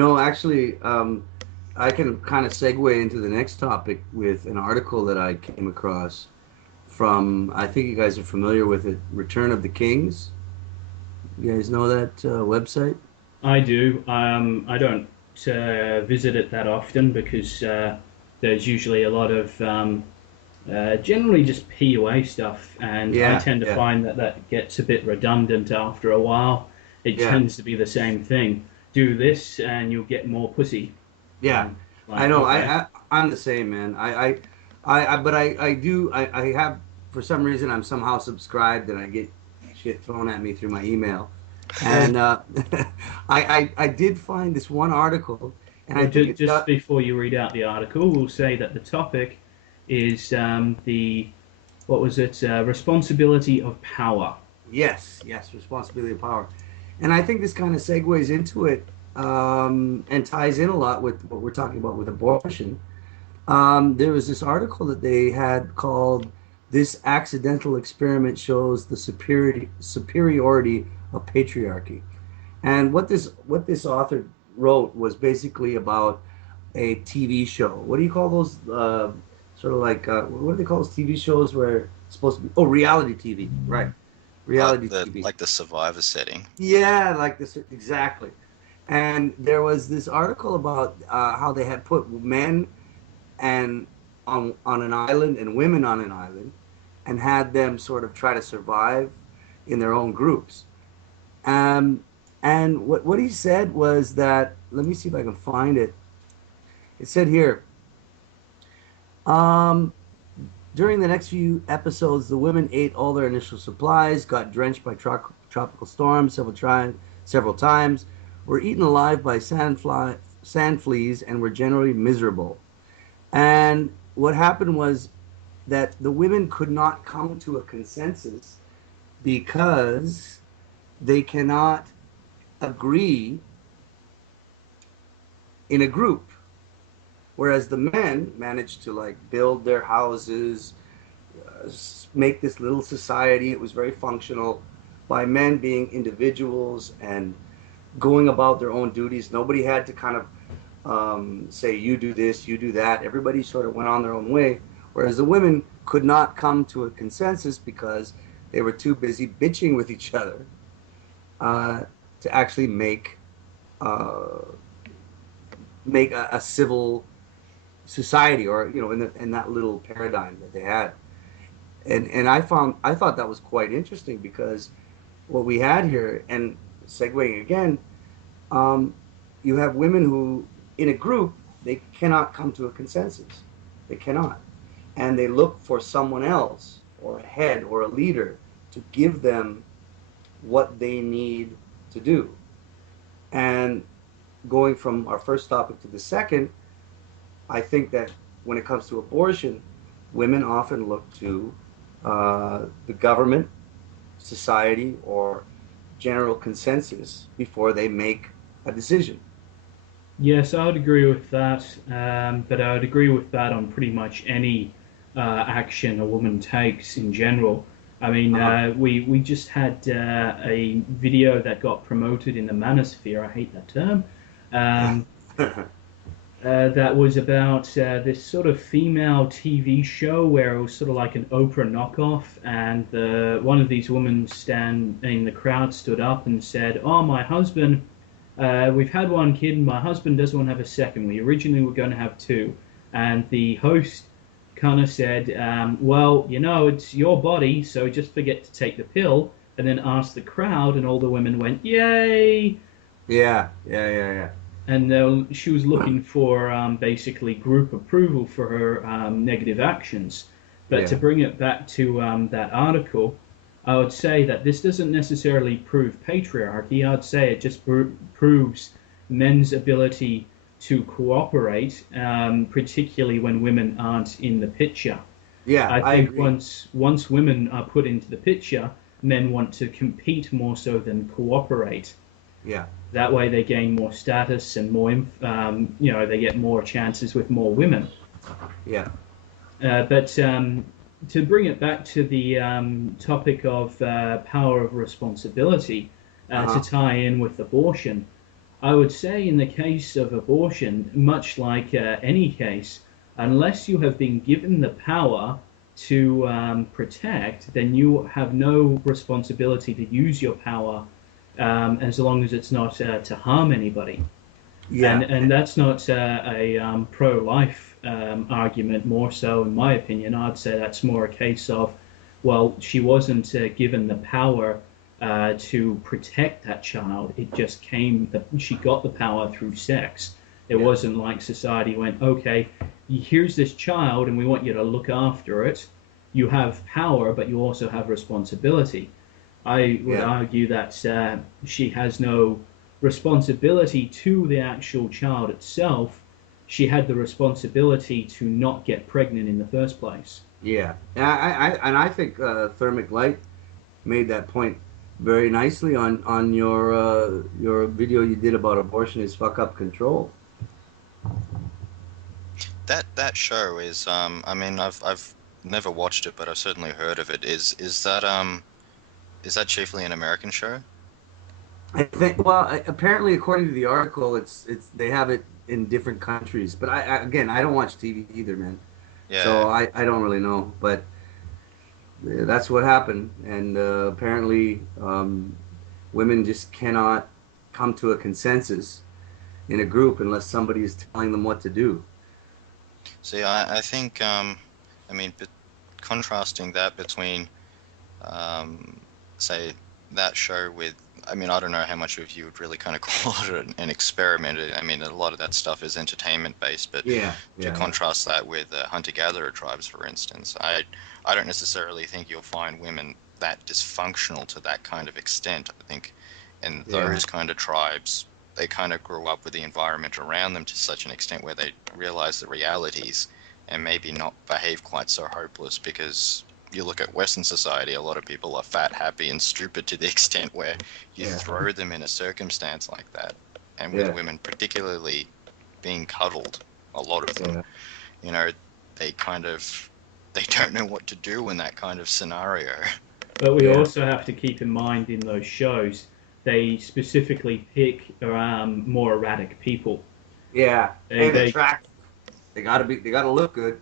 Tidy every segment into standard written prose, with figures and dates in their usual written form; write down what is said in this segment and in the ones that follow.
Actually, I can kind of segue into the next topic with an article that I came across from, I think you guys are familiar with it, Return of the Kings. You guys know that website? I do. I don't visit it that often because there's usually a lot of generally just PUA stuff, and I Yeah, tend to yeah, find that that gets a bit redundant after a while. It yeah, tends to be the same thing. Do this, and you'll get more pussy. yeah. And I like, know. okay, I'm the same, man. But I do. I have for some reason I'm somehow subscribed and I get shit thrown at me through my email, and I did find this one article, and I well, think it just got before you read out the article, we'll say that the topic is the what was it? Responsibility of power. yes, yes, responsibility of power, and I think this kind of segues into it and ties in a lot with what we're talking about with abortion. There was this article that they had called "This Accidental Experiment Shows the Superiority of Patriarchy," and what this author wrote was basically about a TV show. What do you call those? Sort of like what do they call those TV shows where it's supposed to be? Oh, reality TV, right? Reality TV. Like the survivor setting. Yeah, like this exactly. And there was this article about how they had put men and on an island and women on an island, and had them sort of try to survive in their own groups. Um, and what he said was that, let me see if I can find it. It said here, um, during the next few episodes, the women ate all their initial supplies, got drenched by tropical storms several times, were eaten alive by sand fleas, and were generally miserable. And what happened was that the women could not come to a consensus because they cannot agree in a group. Whereas the men managed to like build their houses, make this little society. It was very functional by men being individuals and going about their own duties. Nobody had to kind of say, you do this, you do that. Everybody sort of went on their own way. Whereas the women could not come to a consensus because they were too busy bitching with each other uh, to actually uh, make a civil society, or in that little paradigm that they had. And I thought that was quite interesting because what we had here, and segueing again, um, you have women who, in a group, they cannot come to a consensus. They cannot. And they look for someone else, or a head, or a leader, to give them what they need to do. And going from our first topic to the second, I think that when it comes to abortion, women often look to the government, society, or general consensus before they make a decision. Yes, I would agree with that, but I would agree with that on pretty much any action a woman takes in general. I mean, Uh-huh. we just had a video that got promoted in the manosphere. I hate that term. Um, that was about this sort of female TV show where it was sort of like an Oprah knockoff, and one of these women stand in the crowd stood up and said, "Oh, my husband, we've had one kid, and my husband doesn't want to have a second. We originally were going to have two." And the host kind of said, "Well, it's your body, so just forget to take the pill." And then asked the crowd, and all the women went, "Yay!" Yeah, yeah, yeah, And she was looking for basically group approval for her negative actions. But yeah, to bring it back to that article, I would say that this doesn't necessarily prove patriarchy. I'd say it just proves men's ability to cooperate, particularly when women aren't in the picture. yeah. I I think agree. once women are put into the picture, men want to compete more so than cooperate. Yeah, That way, they gain more status and more, they get more chances with more women. yeah, But to bring it back to the topic of power of responsibility, to uh-huh. tie in with abortion, I would say in the case of abortion, much like any case, unless you have been given the power to protect, then you have no responsibility to use your power as long as it's not to harm anybody. Yeah, And that's not a pro-life argument, more so in my opinion. I'd say that's more a case of, well, she wasn't given the power to protect that child. It just came that she got the power through sex. It yeah, wasn't like society went, okay, here's this child, and we want you to look after it. You have power, but you also have responsibility. I would yeah. argue that she has no responsibility to the actual child itself. She had the responsibility to not get pregnant in the first place. Yeah, and I think thermic light made that point very nicely on your video you did about abortion is fuck up control. That show is I mean I've never watched it, but I've certainly heard of it. Is that chiefly an American show? I think well, apparently according to the article, it's they have it in different countries. But again, I don't watch TV either, man. So Yeah. I don't really know. But that's what happened, and apparently women just cannot come to a consensus in a group unless somebody is telling them what to do. See, I think I mean, but contrasting that between say that show with, I mean, I don't know how much of you would really kind of call it an experiment. I mean, a lot of that stuff is entertainment based, but Yeah, to yeah, yeah, contrast that with hunter-gatherer tribes, for instance, I don't necessarily think you'll find women that dysfunctional to that kind of extent. I think in yeah, those kind of tribes, they kind of grew up with the environment around them to such an extent where they realize the realities and maybe not behave quite so hopeless because you look at Western society, a lot of people are fat, happy, and stupid to the extent where you yeah, throw them in a circumstance like that. And with yeah, women, particularly being cuddled, a lot of them, yeah, you know, they kind of they don't know what to do in that kind of scenario. But we yeah, also have to keep in mind in those shows, they specifically pick more erratic people. yeah. They, And they, attract. They gotta look good.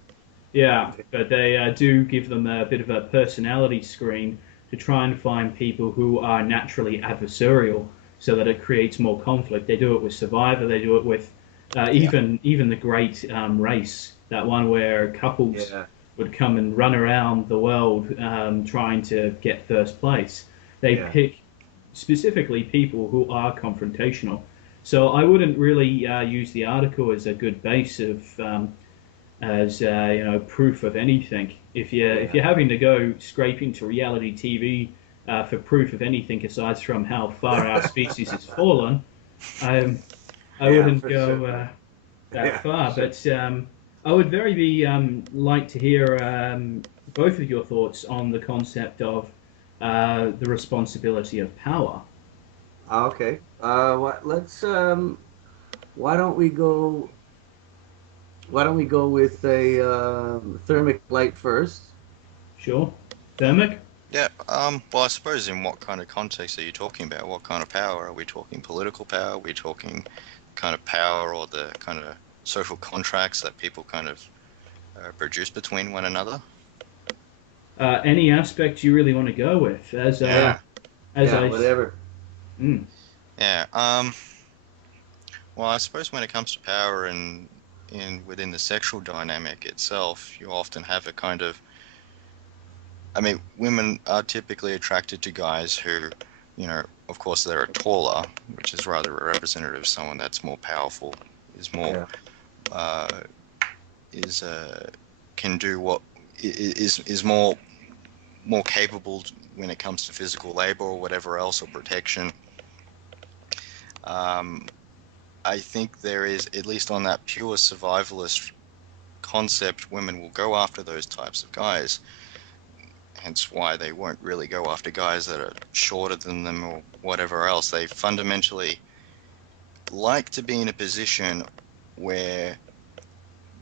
yeah, but they do give them a bit of a personality screen to try and find people who are naturally adversarial, so that it creates more conflict. They do it with Survivor. They do it with Yeah, even the Great Race, that one where couples Yeah, would come and run around the world trying to get first place. They yeah, pick specifically people who are confrontational. So I wouldn't really use the article as a good base of as proof of anything. If yeah, you're having to go scraping to reality TV for proof of anything aside from how far our species has fallen, I I yeah, wouldn't for sure. go that Yeah, for far. sure. But I would very be like to hear both of your thoughts on the concept of the responsibility of power. Okay. Let's why don't we go why don't we go with a thermic light first? Sure, thermic. yeah. Well, I suppose in what kind of context are you talking about? What kind of power? Are we talking political power? Are we talking kind of power or the kind of social contracts that people kind of produce between one another? Any aspect you really want to go with, Yeah, Yeah, as yeah, I. whatever. Mm, yeah. Well, I suppose when it comes to power and in within the sexual dynamic itself, you often have a kind of, I mean, women are typically attracted to guys who, of course, they're taller, which is rather representative of someone that's more powerful, is more, Yeah, uh, is can do what is more capable when it comes to physical labor or whatever else or protection. Um, I think there is, at least on that pure survivalist concept, women will go after those types of guys. Hence why they won't really go after guys that are shorter than them or whatever else. They fundamentally like to be in a position where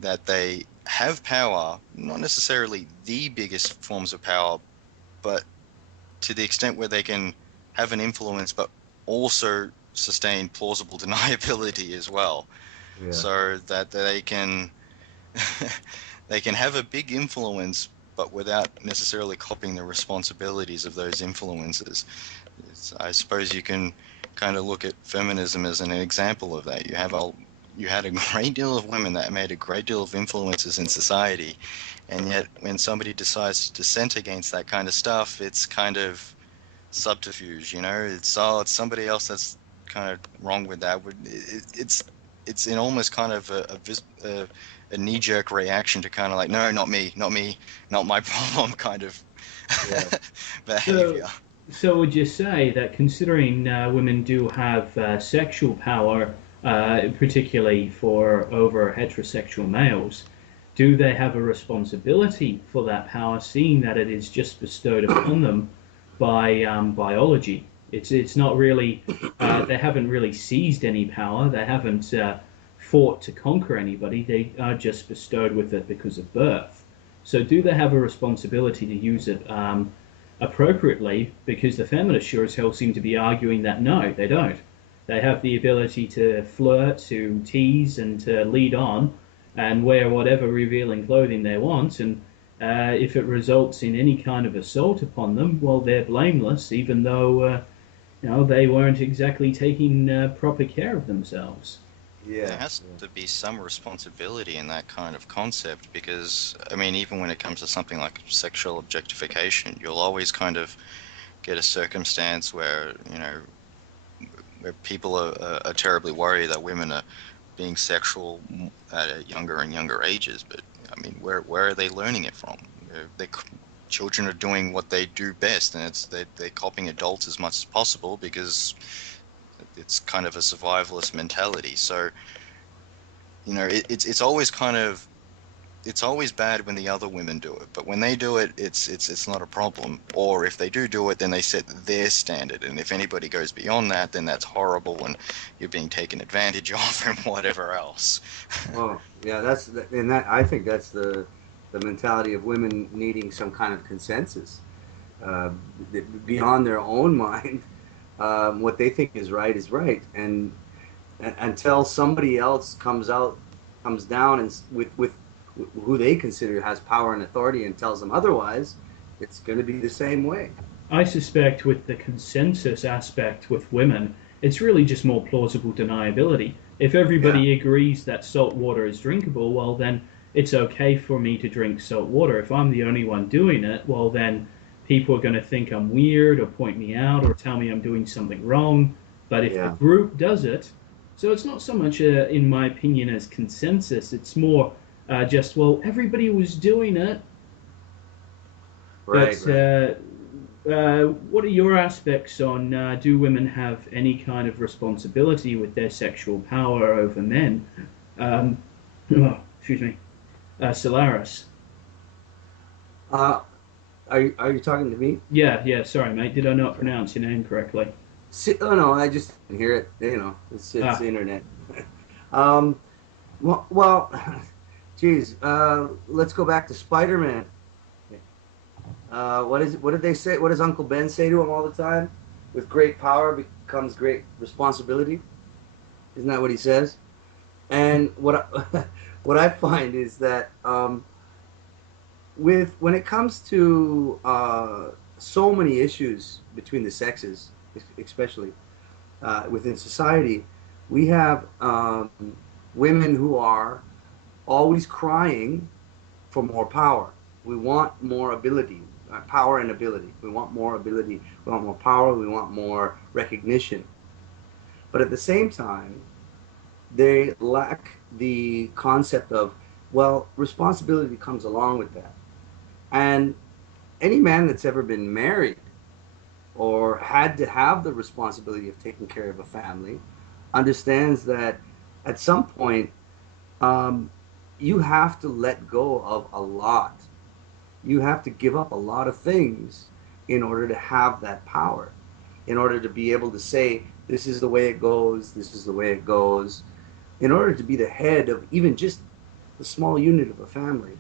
that they have power, not necessarily the biggest forms of power, but to the extent where they can have an influence, but also sustain plausible deniability as well, Yeah. so that they can they can have a big influence, but without necessarily copying the responsibilities of those influences. I suppose you can kind of look at feminism as an example of that. You had a great deal of women that made a great deal of influences in society, and yet when somebody decides to dissent against that kind of stuff, it's kind of subterfuge, you know? It's somebody else that's kind of wrong with that. It's in almost kind of a knee-jerk reaction to kind of like, no, not me, not me, not my problem kind of Yeah. So, behavior. so would you say that considering women do have sexual power, particularly for over heterosexual males, do they have a responsibility for that power, seeing that it is just bestowed upon them by biology? It's not really they haven't really seized any power. They haven't fought to conquer anybody. They are just bestowed with it because of birth. So do they have a responsibility to use it appropriately? Because the feminists sure as hell seem to be arguing that no, they don't. They have the ability to flirt, to tease, and to lead on, and wear whatever revealing clothing they want. And if it results in any kind of assault upon them, well, they're blameless, even though they weren't exactly taking proper care of themselves. There Yeah. has Yeah. to be some responsibility in that kind of concept because, I mean, even when it comes to something like sexual objectification, you'll always kind of get a circumstance where, where people are terribly worried that women are being sexual at younger and younger ages. But, I mean, where are they learning it from? Children are doing what they do best, and they're copying adults as much as possible because it's kind of a survivalist mentality. So, it's always kind of it's always bad when the other women do it, but when they do it, it's not a problem. Or if they do it, then they set their standard, and if anybody goes beyond that, then that's horrible, and you're being taken advantage of, and whatever else. Well, yeah, and that I think that's the mentality of women needing some kind of consensus uh, beyond their own mind. What they think is right, and until somebody else comes down and with who they consider has power and authority and tells them otherwise, it's going to be the same way. I suspect with the consensus aspect with women, it's really just more plausible deniability. If Yeah, everybody agrees that salt water is drinkable, well, then it's okay for me to drink salt water. If I'm the only one doing it, well, then people are going to think I'm weird or point me out or tell me I'm doing something wrong. But if the yeah, group does it, so it's not so much, in my opinion, as consensus, it's more just, well, everybody was doing it, right, but right. what are your aspects on do women have any kind of responsibility with their sexual power over men? Um, oh, excuse me, Solaris. Uh, are you talking to me? Yeah, yeah. Sorry, mate. Did I not pronounce your name correctly? Oh no, I just didn't hear it. It's Ah, the internet. um, well, geez, let's go back to Spider-Man. What is what did they say? What does Uncle Ben say to him all the time? With great power becomes great responsibility. Isn't that what he says? And what I find is that with when it comes to so many issues between the sexes, especially within society, we have women who are always crying for more power. We want more ability, power and ability. We want more ability. We want more power. We want more recognition. But at the same time, they lack the concept of, well, responsibility comes along with that. And any man that's ever been married or had to have the responsibility of taking care of a family understands that at some point um, you have to let go of a lot. You have to give up a lot of things in order to have that power, in order to be able to say, this is the way it goes, this is the way it goes, in order to be the head of even just the small unit of a family.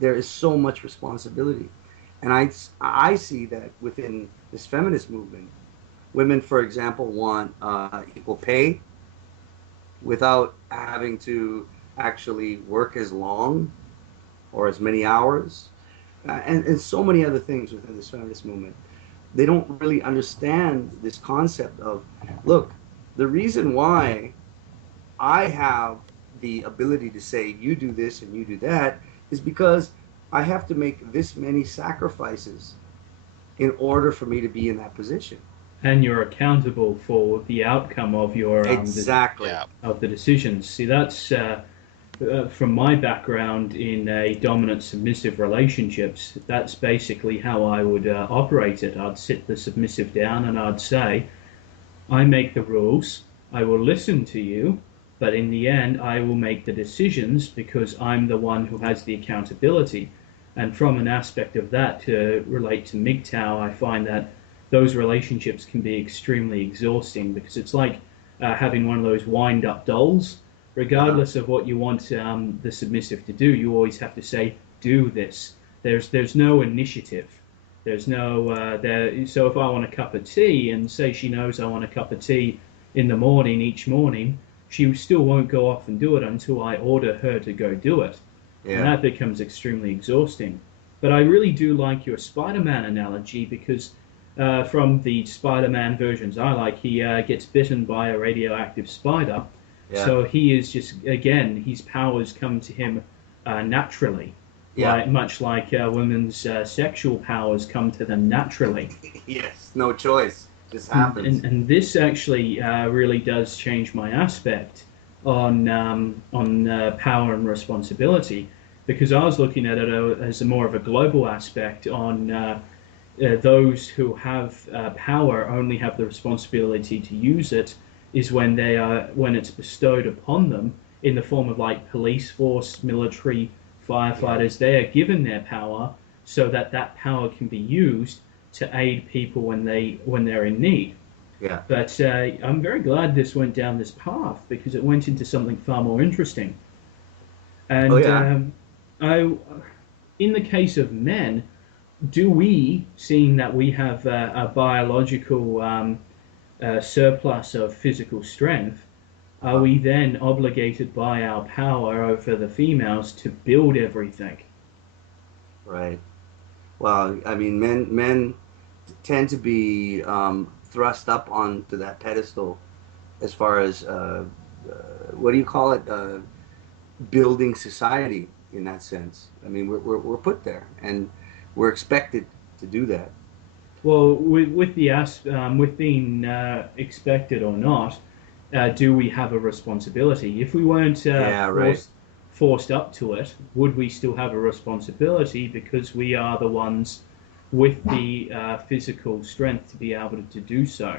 There is so much responsibility. And I see that within this feminist movement, Women, for example, want equal pay without having to actually work as long or as many hours, and so many other things within this feminist movement. They don't really understand this concept of, look, the reason why I have the ability to say you do this and you do that is because I have to make this many sacrifices in order for me to be in that position. And you're accountable for the outcome of your Exactly. Yeah. of the decisions. See, that's from my background in a dominant submissive relationships. That's basically how I would operate it. I'd sit the submissive down and I'd say, I make the rules. I will listen to you, but in the end, I will make the decisions because I'm the one who has the accountability. And from an aspect of that to relate to MGTOW, I find that those relationships can be extremely exhausting because it's like having one of those wind-up dolls. Uh-huh. Regardless of what you want the submissive to do, you always have to say, "Do this." There's no initiative. There's no there. So if I want a cup of tea and say she knows I want a cup of tea in the morning each morning, she still won't go off and do it until I order her to go do it, and Yeah. that becomes extremely exhausting. But I really do like your Spider-Man analogy because from the Spider-Man versions I like, he gets bitten by a radioactive spider, Yeah. so he is just again his powers come to him naturally Yeah. much like women's sexual powers come to them naturally. Yes. No choice. Just And, happens. and, and this actually really does change my aspect on power and responsibility because I was looking at it as a more of a global aspect on those who have power only have the responsibility to use it is when it's bestowed upon them in the form of like police force, military, Yeah. firefighters. They are given their power so that that power can be used to aid people when they're in need. Yeah. But I'm very glad this went down this path because it went into something far more interesting. Oh And yeah. I, in the case of men, do we, seeing that we have a biological surplus of physical strength, are Uh-huh. we then obligated by our power over the females to build everything? Right. Well, I mean, men tend to be thrust up onto that pedestal as far as what do you call it? Building society in that sense. I mean, we're put there, and we're expected to do that. Well, with being expected or not, do we have a responsibility? If we weren't Yeah. Right. forced up to it, would we still have a responsibility because we are the ones with the physical strength to be able to do so?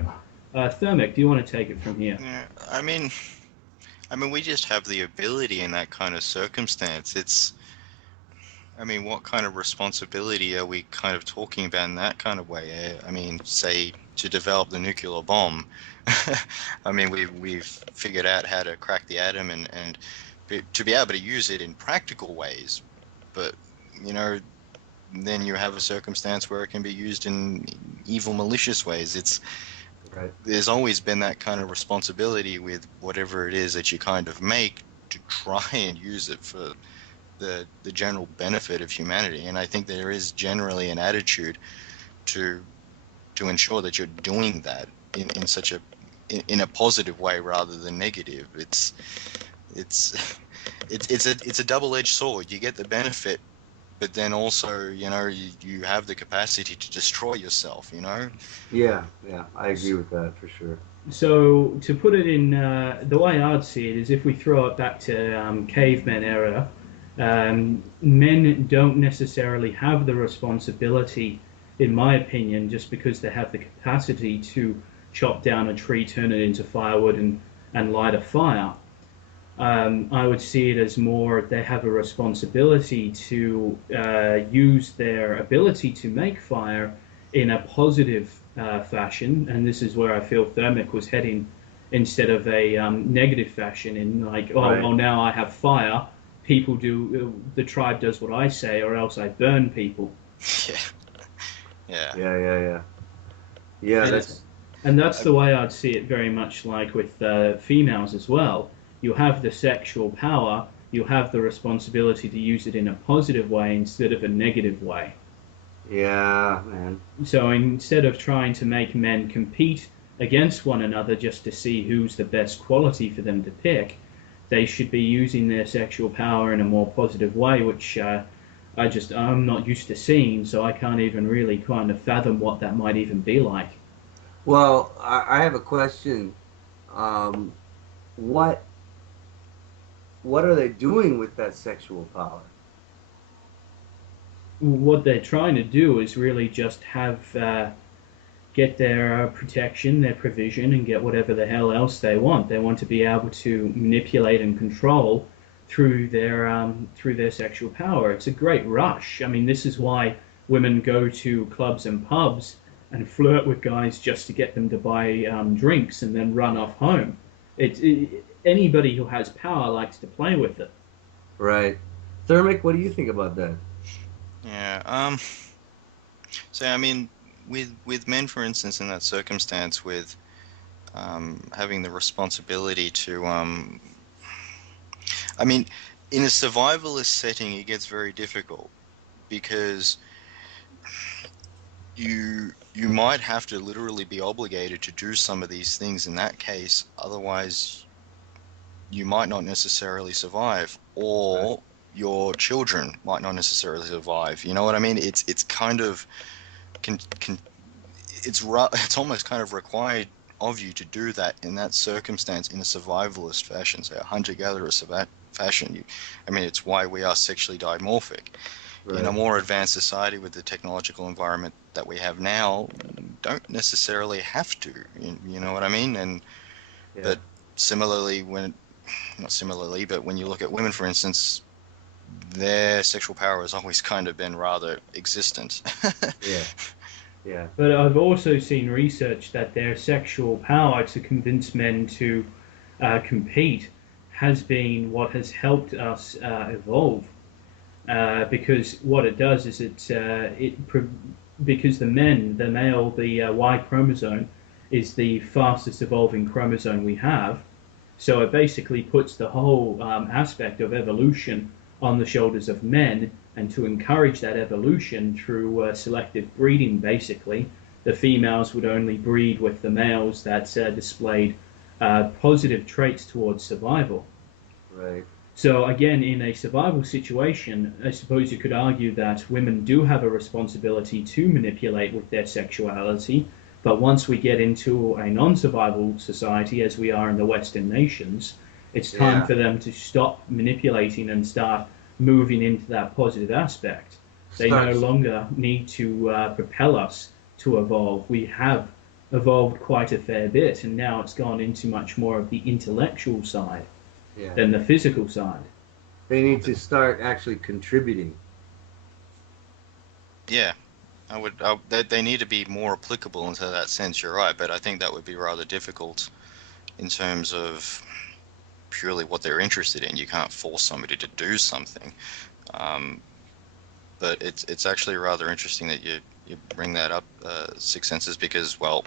Thermic, do you want to take it from here? Yeah. I mean, we just have the ability in that kind of circumstance. I mean, what kind of responsibility are we kind of talking about in that kind of way? I mean, say to develop the nuclear bomb. I mean, we've figured out how to crack the atom and to be able to use it in practical ways. But you know, then you have a circumstance where it can be used in evil, malicious ways. Right. There's always been that kind of responsibility with whatever it is that you kind of make to try and use it for the general benefit of humanity. And I think there is generally an attitude to ensure that you're doing that in such a positive way rather than negative. It's it's a double-edged sword. You get the benefit, but then also, you have the capacity to destroy yourself. Yeah. Yeah. I agree with that for sure. So to put it in the way I'd see it is if we throw it back to caveman era, men don't necessarily have the responsibility, in my opinion, just because they have the capacity to chop down a tree, turn it into firewood, and light a fire. I would see it as more they have a responsibility to use their ability to make fire in a positive fashion, and this is where I feel Thermic was heading instead of a negative fashion in like, oh, Right. well, now I have fire, people do, the tribe does what I say, or else I burn people. Yeah, yeah. Yeah. Yeah. Yeah. Yeah. And That's. And that's the way I'd see it very much like with females as well. You have the sexual power, you have the responsibility to use it in a positive way instead of a negative way. Yeah, man. So instead of trying to make men compete against one another just to see who's the best quality for them to pick, they should be using their sexual power in a more positive way, which I'm not used to seeing, so I can't even really kind of fathom what that might even be like. Well, I have a question. Um, what what are they doing with that sexual power? What they're trying to do is really just have get their protection, their provision, and get whatever the hell else they want. They want to be able to manipulate and control through their sexual power. It's a great rush. I mean, this is why women go to clubs and pubs and flirt with guys just to get them to buy drinks and then run off home. Anybody who has power likes to play with it. Right. Thermic, what do you think about that? Yeah. So I mean, with men, for instance, in that circumstance, with having the responsibility to I mean, in a survivalist setting, it gets very difficult because you might have to literally be obligated to do some of these things in that case, otherwise you might not necessarily survive, Right. or your children might not necessarily survive. You know what I mean? It's kind of can it's almost kind of required of you to do that in that circumstance in a survivalist fashion, say a hunter-gatherer fashion. I mean, it's why we are sexually dimorphic. In a Right. more advanced society with the technological environment that we have now, don't necessarily have to. You know what I mean? And Yeah. but similarly, when not similarly, but when you look at women, for instance, their sexual power has always kind of been rather existent. Yeah. Yeah. But I've also seen research that their sexual power to convince men to compete has been what has helped us evolve. Because what it does is because the male, the Y chromosome is the fastest evolving chromosome we have. So it basically puts the whole aspect of evolution on the shoulders of men, and to encourage that evolution through selective breeding, basically, the females would only breed with the males that displayed positive traits towards survival. Right. So again, in a survival situation, I suppose you could argue that women do have a responsibility to manipulate with their sexuality, but once we get into a non-survival society, as we are in the Western nations, it's time Yeah. for them to stop manipulating and start moving into that positive aspect. They no Starts. longer need to propel us to evolve. We have evolved quite a fair bit, and now it's gone into much more of the intellectual side Yeah. than the physical side. They need to start actually contributing. Yeah, they need to be more applicable into that sense, you're right, but I think that would be rather difficult in terms of purely what they're interested in. You can't force somebody to do something. Um, but it's actually rather interesting that you bring that up, Six Senses, because, well,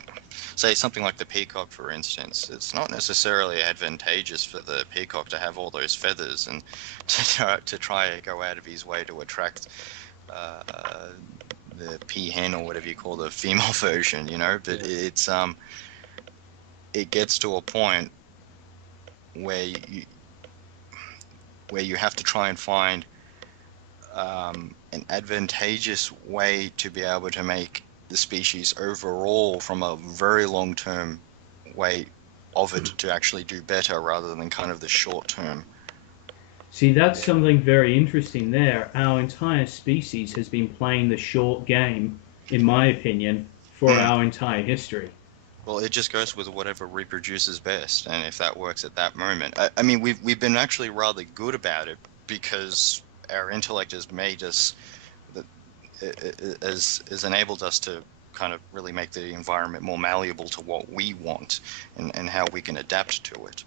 say something like the peacock, for instance, it's not necessarily advantageous for the peacock to have all those feathers and to try and go out of his way to attract uh, the peahen or whatever you call the female version, you know. But Yeah. it gets to a point where you have to try and find an advantageous way to be able to make the species overall from a very long term way of it to actually do better rather than kind of the short term. See, that's Yeah. something very interesting there. Our entire species has been playing the short game, in my opinion, for Hmm. our entire history. Well, it just goes with whatever reproduces best, and if that works at that moment. I mean, we've been actually rather good about it because our intellect has made us that has enabled us to kind of really make the environment more malleable to what we want and how we can adapt to it.